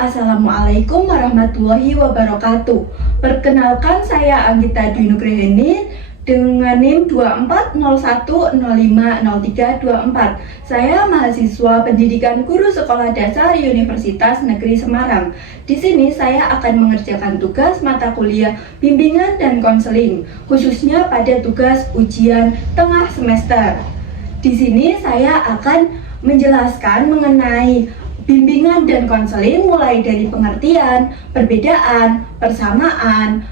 Assalamualaikum warahmatullahi wabarakatuh. Perkenalkan, saya Anggita Dwi Nugraheni dengan NIM 2401050324. Saya mahasiswa pendidikan guru sekolah dasar Universitas Negeri Semarang. Di sini saya akan mengerjakan tugas mata kuliah bimbingan dan konseling, khususnya pada tugas ujian tengah semester. Di sini saya akan menjelaskan mengenai bimbingan dan konseling mulai dari pengertian, perbedaan, persamaan,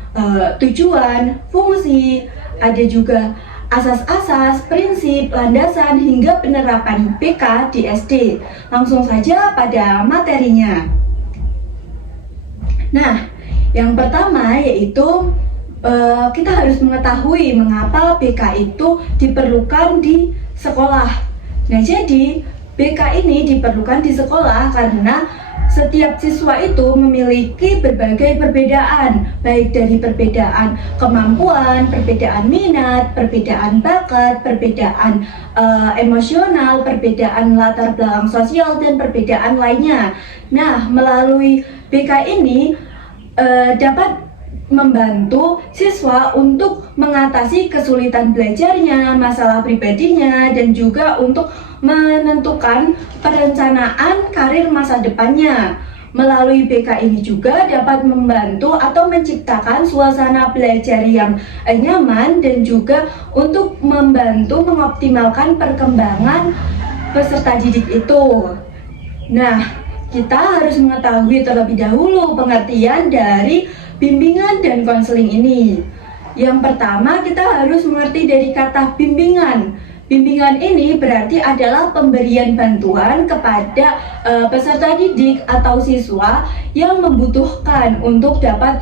tujuan, fungsi, ada juga asas-asas, prinsip, landasan, hingga penerapan BK di SD. Langsung saja pada materinya. Nah, yang pertama yaitu kita harus mengetahui mengapa BK itu diperlukan di sekolah. Nah, jadi BK ini diperlukan di sekolah karena setiap siswa itu memiliki berbagai perbedaan, baik dari perbedaan kemampuan, perbedaan minat, perbedaan bakat, perbedaan emosional, perbedaan latar belakang sosial, dan perbedaan lainnya. Nah, melalui BK ini dapat membantu siswa untuk mengatasi kesulitan belajarnya, masalah pribadinya, dan juga untuk menentukan perencanaan karir masa depannya. Melalui BK ini juga dapat membantu atau menciptakan suasana belajar yang nyaman dan juga untuk membantu mengoptimalkan perkembangan peserta didik itu. Nah, kita harus mengetahui terlebih dahulu pengertian dari bimbingan dan konseling ini. Yang pertama, kita harus mengerti dari kata bimbingan. Bimbingan ini berarti adalah pemberian bantuan kepada peserta didik atau siswa yang membutuhkan untuk dapat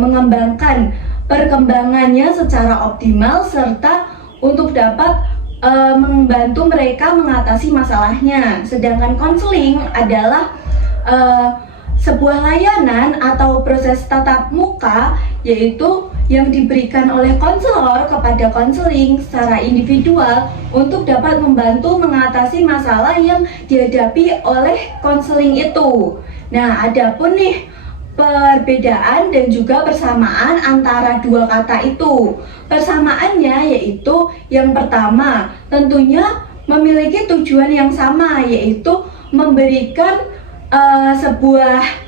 mengembangkan perkembangannya secara optimal serta untuk dapat membantu mereka mengatasi masalahnya. Sedangkan konseling adalah sebuah layanan atau proses tatap muka, yaitu yang diberikan oleh konselor kepada konseling secara individual untuk dapat membantu mengatasi masalah yang dihadapi oleh konseling itu. Nah, adapun nih perbedaan dan juga persamaan antara dua kata itu. Persamaannya yaitu yang pertama, tentunya memiliki tujuan yang sama, yaitu memberikan sebuah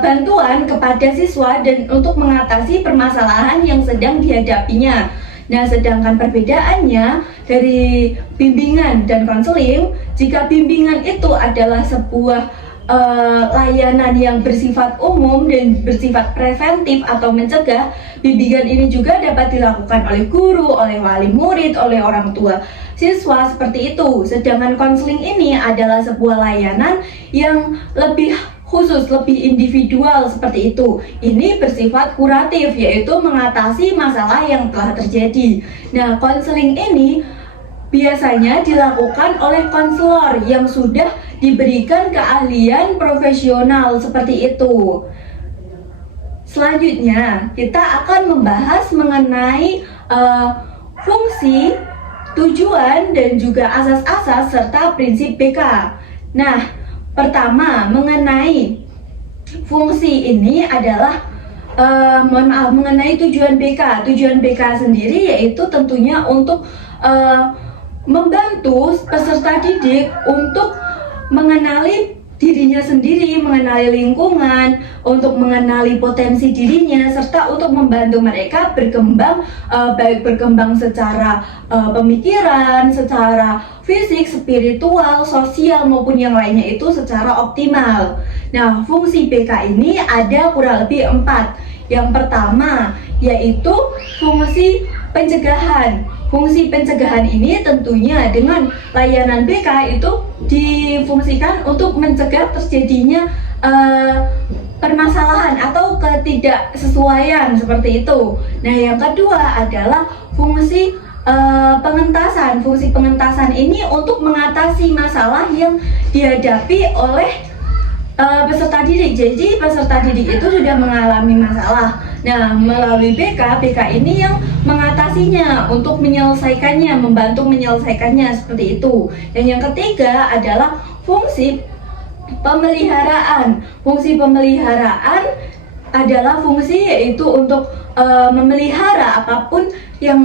bantuan kepada siswa dan untuk mengatasi permasalahan yang sedang dihadapinya. Nah, sedangkan perbedaannya dari bimbingan dan konseling, jika bimbingan itu adalah sebuah layanan yang bersifat umum dan bersifat preventif atau mencegah, bimbingan ini juga dapat dilakukan oleh guru, oleh wali murid, oleh orang tua siswa, seperti itu. Sedangkan konseling ini adalah sebuah layanan yang lebih khusus, lebih individual, seperti itu. Ini bersifat kuratif, yaitu mengatasi masalah yang telah terjadi. Nah, konseling ini biasanya dilakukan oleh konselor yang sudah diberikan keahlian profesional, seperti itu. Selanjutnya, kita akan membahas mengenai fungsi, tujuan, dan juga asas-asas serta prinsip BK. Nah, pertama, mengenai fungsi ini adalah mengenai tujuan BK. Tujuan BK sendiri yaitu tentunya untuk membantu peserta didik untuk mengenali dirinya sendiri, mengenali lingkungan, untuk mengenali potensi dirinya, serta untuk membantu mereka berkembang, baik berkembang secara pemikiran, secara fisik, spiritual, sosial, maupun yang lainnya itu secara optimal. Nah, fungsi BK ini ada kurang lebih 4. Yang pertama yaitu fungsi pencegahan. Fungsi pencegahan ini tentunya dengan layanan BK itu difungsikan untuk mencegah terjadinya permasalahan atau ketidaksesuaian, seperti itu. Nah, yang kedua adalah fungsi pengentasan. Fungsi pengentasan ini untuk mengatasi masalah yang dihadapi oleh peserta didik. Jadi peserta didik itu sudah mengalami masalah. Nah, melalui BK ini yang mengatasinya, untuk menyelesaikannya, membantu menyelesaikannya, seperti itu. Dan yang ketiga adalah fungsi pemeliharaan. Fungsi pemeliharaan adalah fungsi yaitu untuk memelihara apapun yang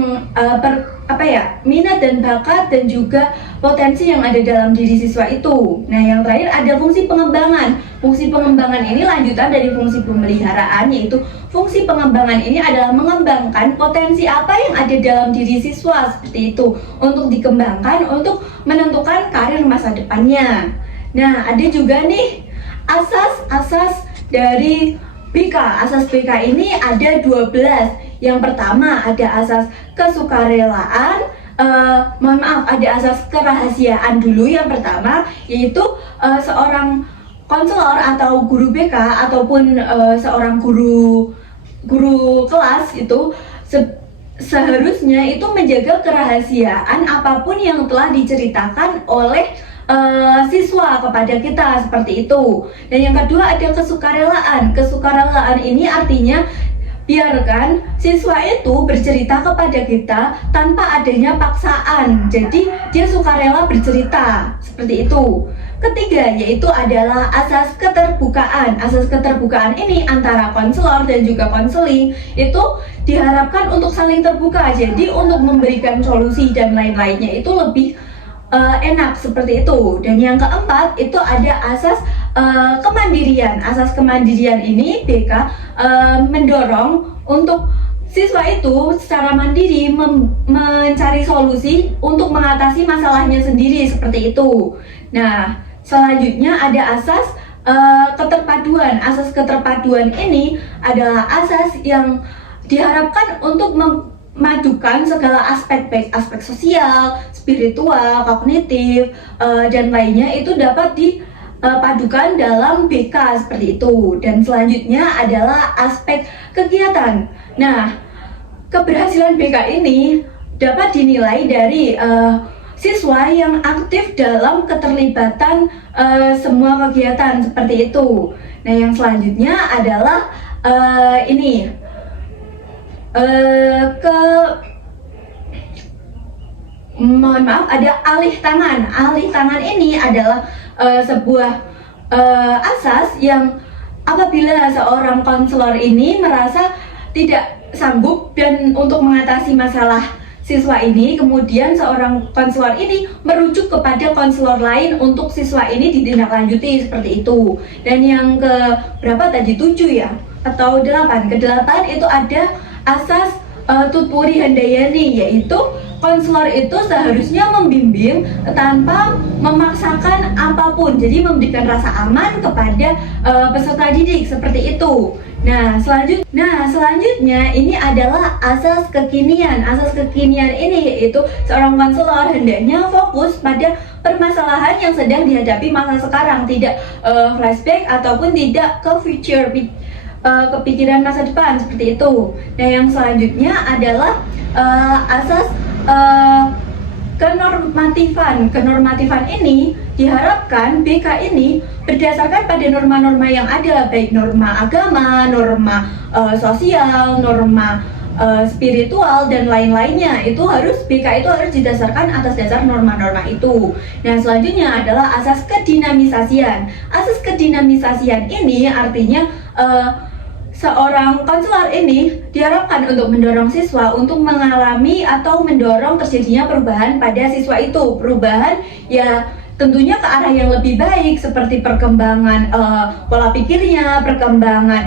minat dan bakat dan juga potensi yang ada dalam diri siswa itu. Nah, yang terakhir ada fungsi pengembangan. Fungsi pengembangan ini lanjutan dari fungsi pemeliharaan, yaitu fungsi pengembangan ini adalah mengembangkan potensi apa yang ada dalam diri siswa seperti itu untuk dikembangkan untuk menentukan karir masa depannya. Nah, ada juga nih asas-asas dari BK. Asas BK ini ada 12. Yang pertama ada asas kesukarelaan, ada asas kerahasiaan dulu yang pertama, yaitu seorang konselor atau guru BK ataupun seorang guru kelas itu seharusnya itu menjaga kerahasiaan apapun yang telah diceritakan oleh siswa kepada kita seperti itu. Dan yang kedua ada kesukarelaan. Kesukarelaan ini artinya biarkan siswa itu bercerita kepada kita tanpa adanya paksaan. Jadi dia sukarela bercerita seperti itu. Ketiga yaitu adalah asas keterbukaan. Asas keterbukaan ini antara konselor dan juga konseling itu diharapkan untuk saling terbuka. Jadi untuk memberikan solusi dan lain-lainnya itu lebih enak seperti itu. Dan yang keempat itu ada asas kemandirian. Asas kemandirian ini BK mendorong untuk siswa itu secara mandiri mencari solusi untuk mengatasi masalahnya sendiri seperti itu. Nah, selanjutnya ada asas keterpaduan. Asas keterpaduan ini adalah asas yang diharapkan untuk memadukan segala aspek, baik aspek sosial, spiritual, kognitif, dan lainnya itu dapat dipadukan dalam BK seperti itu. Dan selanjutnya adalah aspek kegiatan. Nah, keberhasilan BK ini dapat dinilai dari siswa yang aktif dalam keterlibatan semua kegiatan seperti itu. Nah, yang selanjutnya adalah ada alih tangan. Alih tangan ini adalah sebuah asas yang apabila seorang konselor ini merasa tidak sanggup dan untuk mengatasi masalah siswa ini, kemudian seorang konselor ini merujuk kepada konselor lain untuk siswa ini ditindaklanjuti seperti itu. Dan yang ke berapa tadi? 7 ya? Atau 8? Ke-8 itu ada asas Tutpuri Handayani, yaitu konselor itu seharusnya membimbing tanpa memaksakan apapun, jadi memberikan rasa aman kepada peserta didik seperti itu. Nah, selanjutnya ini adalah asas kekinian. Asas kekinian ini yaitu seorang konselor hendaknya fokus pada permasalahan yang sedang dihadapi masa sekarang, tidak flashback ataupun tidak ke future, kepikiran masa depan seperti itu. Nah, yang selanjutnya adalah asas kenormatifan. Kenormatifan ini diharapkan BK ini berdasarkan pada norma-norma yang ada, baik norma agama, norma sosial, norma spiritual dan lain-lainnya. Itu harus BK itu harus didasarkan atas dasar norma-norma itu. Nah, selanjutnya adalah asas kedinamisasian. Asas kedinamisasian ini artinya seorang konselor ini diharapkan untuk mendorong siswa untuk mengalami atau mendorong terjadinya perubahan pada siswa itu. Perubahan ya tentunya ke arah yang lebih baik, seperti perkembangan pola pikirnya, perkembangan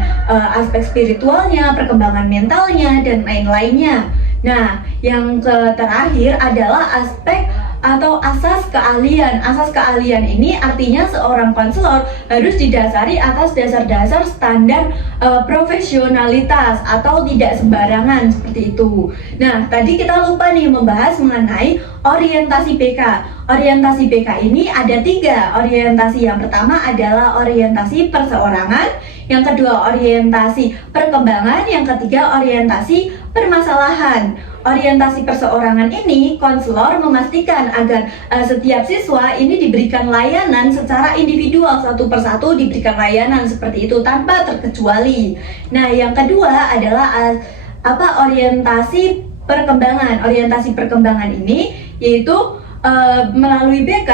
aspek spiritualnya, perkembangan mentalnya, dan lain-lainnya. Nah, yang terakhir adalah aspek atau asas keahlian. Asas keahlian ini artinya seorang konselor harus didasari atas dasar-dasar standar profesionalitas atau tidak sembarangan seperti itu. Nah, tadi kita lupa nih membahas mengenai orientasi BK. Orientasi BK ini ada 3. Orientasi yang pertama adalah orientasi perseorangan, yang kedua orientasi perkembangan, yang ketiga orientasi permasalahan. Orientasi perseorangan ini, konselor memastikan agar setiap siswa ini diberikan layanan secara individual, satu persatu diberikan layanan seperti itu tanpa terkecuali. Nah, yang kedua adalah orientasi perkembangan. Orientasi perkembangan ini yaitu melalui BK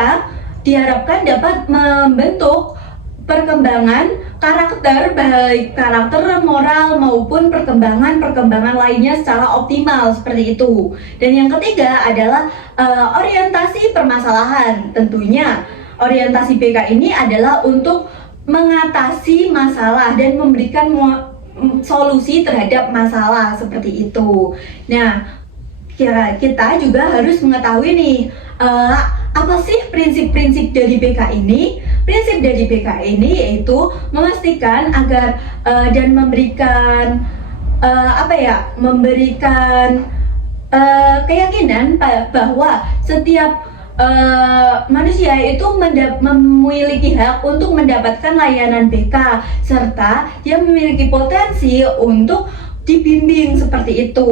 diharapkan dapat membentuk perkembangan karakter, baik karakter moral maupun perkembangan lainnya secara optimal seperti itu. Dan yang ketiga adalah orientasi permasalahan. Tentunya orientasi BK ini adalah untuk mengatasi masalah dan memberikan solusi terhadap masalah seperti itu. Nah, kita juga harus mengetahui nih, apa sih prinsip-prinsip dari BK ini? Prinsip dari BK ini yaitu memastikan agar dan memberikan memberikan keyakinan bahwa setiap manusia itu memiliki hak untuk mendapatkan layanan BK, serta dia memiliki potensi untuk dibimbing seperti itu.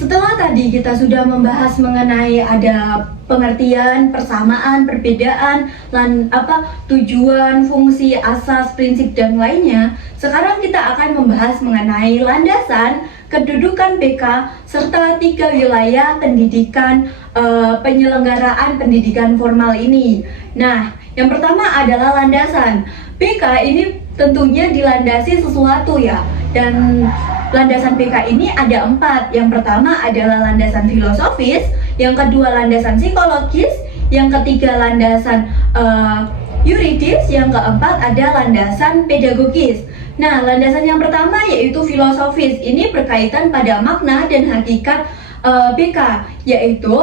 Setelah tadi kita sudah membahas mengenai ada pengertian, persamaan, perbedaan, tujuan, fungsi, asas, prinsip, dan lainnya, sekarang kita akan membahas mengenai landasan, kedudukan BK, serta 3 wilayah pendidikan, penyelenggaraan pendidikan formal ini. Nah, yang pertama adalah landasan. BK ini tentunya dilandasi sesuatu ya, dan landasan BK ini ada 4. Yang pertama adalah landasan filosofis, yang kedua landasan psikologis, yang ketiga landasan yuridis, yang keempat ada landasan pedagogis. Nah, landasan yang pertama yaitu filosofis. Ini berkaitan pada makna dan hakikat BK, yaitu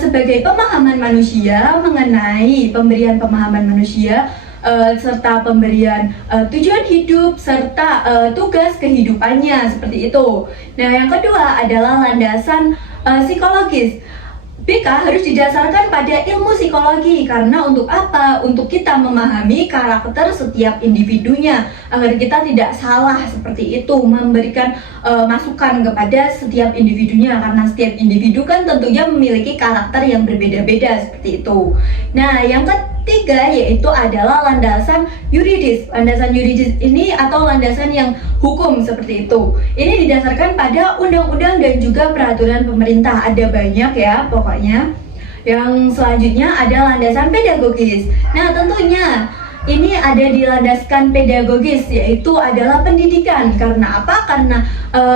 sebagai pemahaman manusia mengenai pemberian pemahaman manusia, serta pemberian tujuan hidup serta tugas kehidupannya seperti itu. Nah, yang kedua adalah landasan psikologis. BK harus didasarkan pada ilmu psikologi, karena untuk apa? Untuk kita memahami karakter setiap individunya agar kita tidak salah seperti itu, memberikan masukan kepada setiap individunya, karena setiap individu kan tentunya memiliki karakter yang berbeda-beda seperti itu. Nah, yang ketiga yaitu adalah landasan yuridis. Landasan yuridis ini atau landasan yang hukum seperti itu. Ini didasarkan pada undang-undang dan juga peraturan pemerintah. Ada banyak ya pokoknya. Yang selanjutnya ada landasan pedagogis. Nah, tentunya ini ada dilandaskan pedagogis, yaitu adalah pendidikan. Karena apa? Karena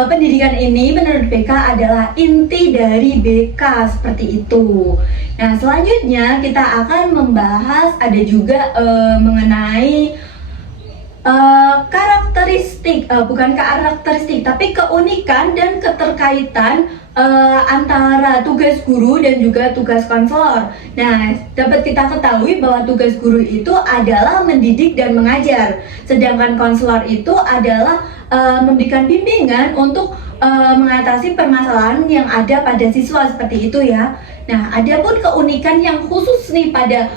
pendidikan ini menurut BK adalah inti dari BK seperti itu. Nah, selanjutnya kita akan membahas ada juga mengenai bukan karakteristik, tapi keunikan dan keterkaitan antara tugas guru dan juga tugas konselor. Nah, dapat kita ketahui bahwa tugas guru itu adalah mendidik dan mengajar, sedangkan konselor itu adalah memberikan bimbingan untuk mengatasi permasalahan yang ada pada siswa seperti itu ya. Nah, ada pun keunikan yang khusus nih pada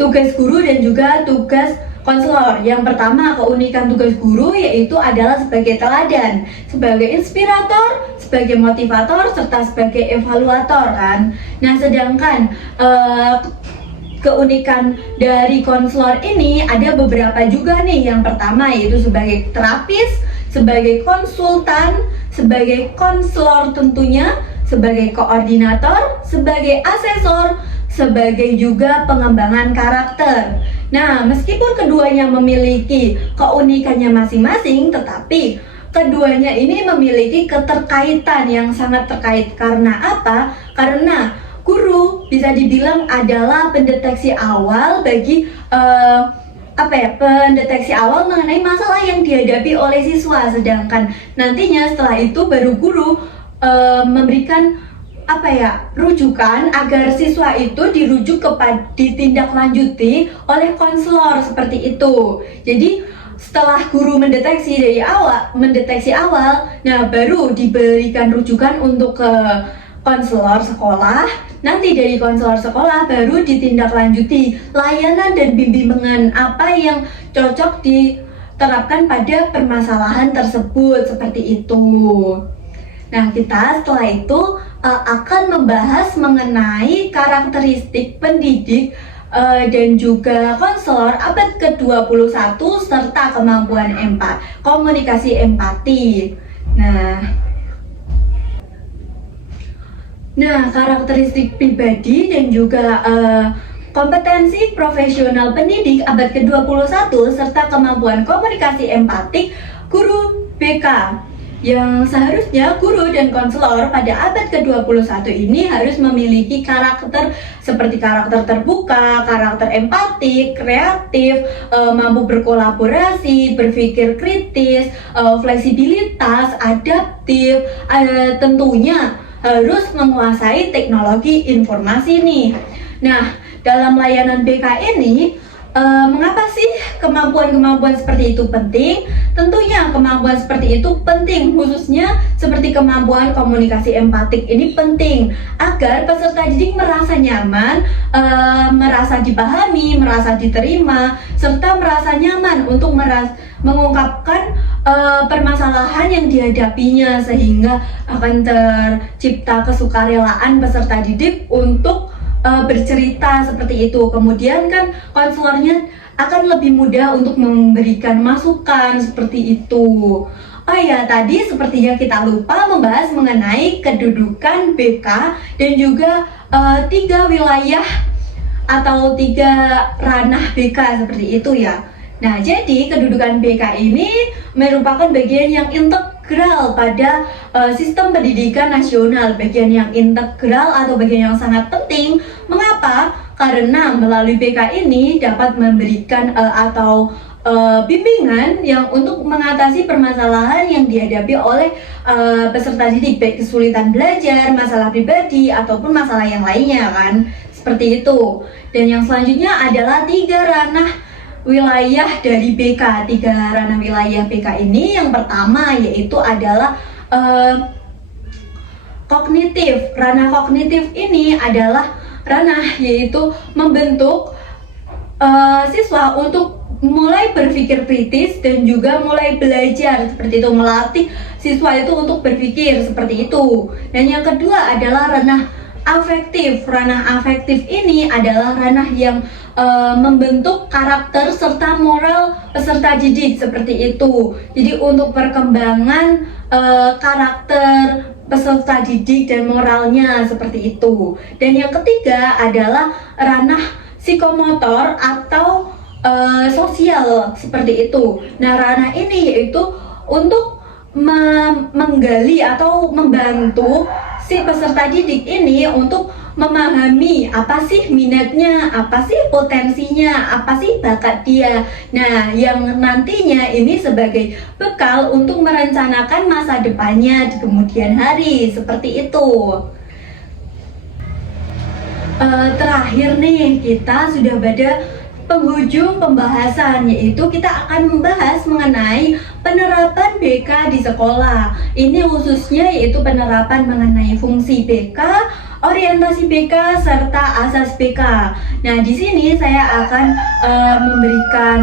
tugas guru dan juga tugas konselor. Yang pertama, keunikan tugas guru yaitu adalah sebagai teladan, sebagai inspirator, sebagai motivator, serta sebagai evaluator kan. Nah, sedangkan keunikan dari konselor ini ada beberapa juga nih. Yang pertama yaitu sebagai terapis, sebagai konsultan, sebagai konselor tentunya, sebagai koordinator, sebagai asesor, sebagai juga pengembangan karakter. Nah, meskipun keduanya memiliki keunikannya masing-masing, tetapi keduanya ini memiliki keterkaitan yang sangat terkait. Karena apa? Karena guru bisa dibilang adalah pendeteksi awal bagi pendeteksi awal mengenai masalah yang dihadapi oleh siswa, sedangkan nantinya setelah itu baru guru memberikan rujukan agar siswa itu dirujuk ditindaklanjuti oleh konselor seperti itu. Jadi setelah guru mendeteksi awal, nah baru diberikan rujukan untuk ke konselor sekolah. Nanti dari konselor sekolah baru ditindaklanjuti layanan dan bimbingan apa yang cocok diterapkan pada permasalahan tersebut seperti itu. Nah, kita setelah itu akan membahas mengenai karakteristik pendidik dan juga konselor abad ke-21 serta kemampuan komunikasi empati. Nah, karakteristik pribadi dan juga kompetensi profesional pendidik abad ke-21 serta kemampuan komunikasi empatik guru BK. Yang seharusnya guru dan konselor pada abad ke-21 ini harus memiliki karakter seperti karakter terbuka, karakter empatik, kreatif, mampu berkolaborasi, berpikir kritis, fleksibilitas, adaptif, tentunya harus menguasai teknologi informasi nih. Nah, dalam layanan BK ini, mengapa sih kemampuan-kemampuan seperti itu penting? Tentunya kemampuan seperti itu penting, khususnya seperti kemampuan komunikasi empatik ini penting agar peserta didik merasa nyaman, merasa dipahami, merasa diterima, serta merasa nyaman untuk mengungkapkan permasalahan yang dihadapinya, sehingga akan tercipta kesukarelaan peserta didik untuk bercerita seperti itu. Kemudian kan konselornya akan lebih mudah untuk memberikan masukan seperti itu. Oh ya, tadi sepertinya kita lupa membahas mengenai kedudukan BK dan juga 3 wilayah atau 3 ranah BK seperti itu ya. Nah, jadi kedudukan BK ini merupakan bagian yang integral pada sistem pendidikan nasional, bagian yang integral atau bagian yang sangat penting. Mengapa? Karena melalui BK ini dapat memberikan bimbingan yang untuk mengatasi permasalahan yang dihadapi oleh peserta didik, baik kesulitan belajar, masalah pribadi, ataupun masalah yang lainnya kan, seperti itu. Dan yang selanjutnya adalah 3 ranah wilayah dari BK. 3 ranah wilayah BK ini, yang pertama yaitu adalah kognitif. Ranah kognitif ini adalah ranah yaitu membentuk siswa untuk mulai berpikir kritis dan juga mulai belajar seperti itu, melatih siswa itu untuk berpikir seperti itu. Dan yang kedua adalah ranah afektif. Ranah afektif ini adalah ranah yang membentuk karakter serta moral peserta didik seperti itu. Jadi untuk perkembangan karakter peserta didik dan moralnya seperti itu. Dan yang ketiga adalah ranah psikomotor atau sosial seperti itu. Nah, ranah ini yaitu untuk menggali atau membantu si peserta didik ini untuk memahami apa sih minatnya, apa sih potensinya, apa sih bakat dia. Nah, yang nantinya ini sebagai bekal untuk merencanakan masa depannya di kemudian hari, seperti itu. Terakhir nih, kita sudah pada penghujung pembahasan, yaitu kita akan membahas mengenai penerapan BK di sekolah. Ini khususnya yaitu penerapan mengenai fungsi BK, orientasi BK, serta asas BK. Nah, di sini saya akan memberikan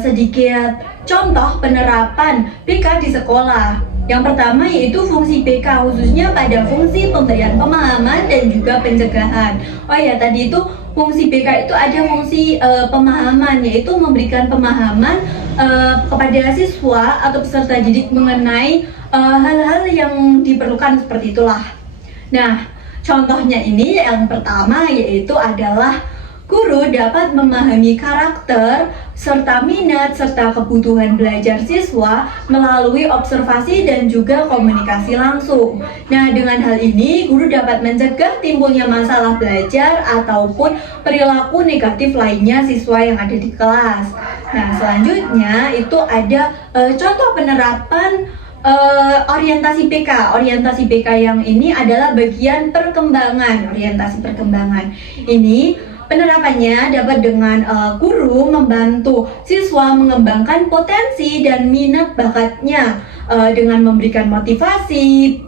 sedikit contoh penerapan BK di sekolah. Yang pertama yaitu fungsi BK, khususnya pada fungsi pemberian pemahaman dan juga pencegahan. Oh ya, tadi itu fungsi BK itu ada fungsi pemahaman, yaitu memberikan pemahaman kepada siswa atau peserta didik mengenai hal-hal yang diperlukan seperti itulah. Nah, contohnya ini yang pertama yaitu adalah guru dapat memahami karakter serta minat serta kebutuhan belajar siswa melalui observasi dan juga komunikasi langsung. Nah, dengan hal ini guru dapat mencegah timbulnya masalah belajar ataupun perilaku negatif lainnya siswa yang ada di kelas. Nah, selanjutnya itu ada contoh penerapan orientasi BK. Orientasi BK yang ini adalah bagian perkembangan, orientasi perkembangan. Ini penerapannya dapat dengan guru membantu siswa mengembangkan potensi dan minat bakatnya dengan memberikan motivasi,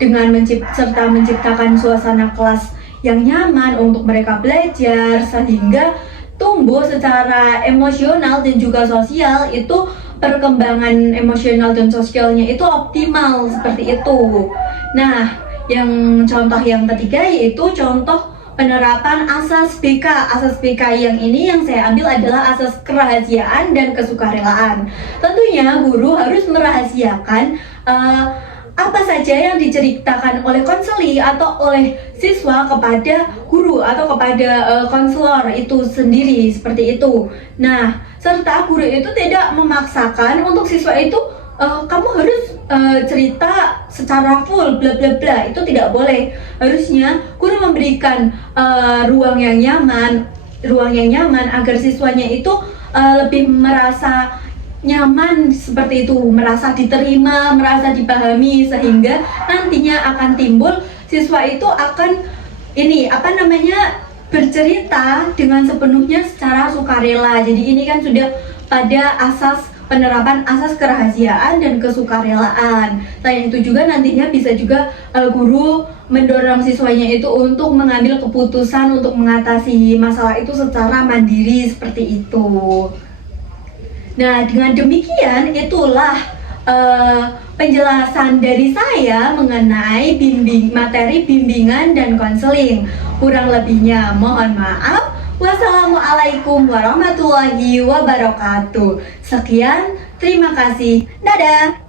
dengan serta menciptakan suasana kelas yang nyaman untuk mereka belajar, sehingga tumbuh secara emosional dan juga sosial. Itu perkembangan emosional dan sosialnya itu optimal seperti itu. Nah, yang contoh yang ketiga yaitu contoh penerapan asas BK. Asas BK yang ini yang saya ambil adalah asas kerahasiaan dan kesukarelaan. Tentunya guru harus merahasiakan apa saja yang diceritakan oleh konseli atau oleh siswa kepada guru atau kepada konselor itu sendiri, seperti itu. Nah, serta guru itu tidak memaksakan untuk siswa itu kamu harus cerita secara full bla bla bla, itu tidak boleh. Harusnya guru memberikan ruang yang nyaman agar siswanya itu lebih merasa nyaman, seperti itu, merasa diterima, merasa dipahami, sehingga nantinya akan timbul siswa itu akan bercerita dengan sepenuhnya secara sukarela. Jadi ini kan sudah pada asas penerapan asas kerahasiaan dan kesukarelaan. Selain itu juga nantinya bisa juga guru mendorong siswanya itu untuk mengambil keputusan untuk mengatasi masalah itu secara mandiri, seperti itu. Nah, dengan demikian itulah penjelasan dari saya mengenai materi bimbingan dan konseling. Kurang lebihnya mohon maaf. Wassalamualaikum warahmatullahi wabarakatuh. Sekian, terima kasih. Dadah.